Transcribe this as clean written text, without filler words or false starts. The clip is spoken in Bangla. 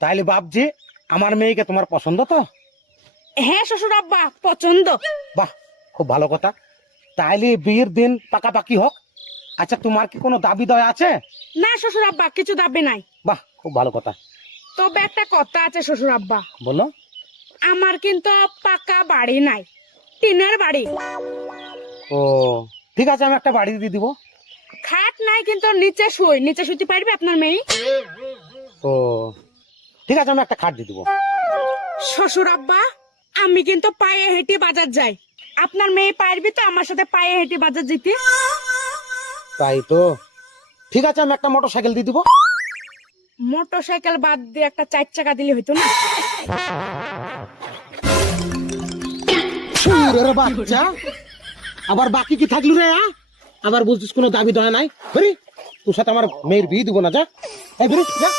তাইলে ভাবছি আমার মেয়েকে তোমার পছন্দ তো? হ্যাঁ শ্বশুর আব্বা, পছন্দ। বাহ, খুব ভালো কথা। তাইলে বিয়ের দিন পাকাপাকি হোক। আচ্ছা, তোমার কি কোনো দাবি দয়া আছে? না শ্বশুর আব্বা, কিছু দাবি নাই। বাহ, খুব ভালো কথা। তবে একটা কথা আছে শ্বশুর আব্বা, বলো। আমার কিন্তু পাকা বাড়ি নাই, টিনের বাড়ি। ও ঠিক আছে, আমি একটা বাড়ি দিয়ে দিব। খাট নাই কিন্তু নিচে শুইতে পারবে আপনার মেয়ে? ও ঠিক আছে, আমি একটা খাট দিয়ে দিব। শ্বশুর আব্বা, আমি কিন্তু পায়ে হেঁটে বাজার যাই, আপনার মেয়ে পারবি তো আমার সাথে পায়ে হেঁটে বাজার যেতে? তাই তো, ঠিক আছে, আমি একটা মোটর সাইকেল দিয়ে দিব। মোটর সাইকেল বাদ দিয়ে একটা 4 চাকা দিলে হইতো না? শুয়োরের বাচ্চা, আবার বাকি কি থাকলো রে? আবার বলছিস কোনো দাবি দয়া নাই? বেরি, তোর সাথে আমার মেয়ের বিয়ে দিব না, যা। এই বেরি, যা।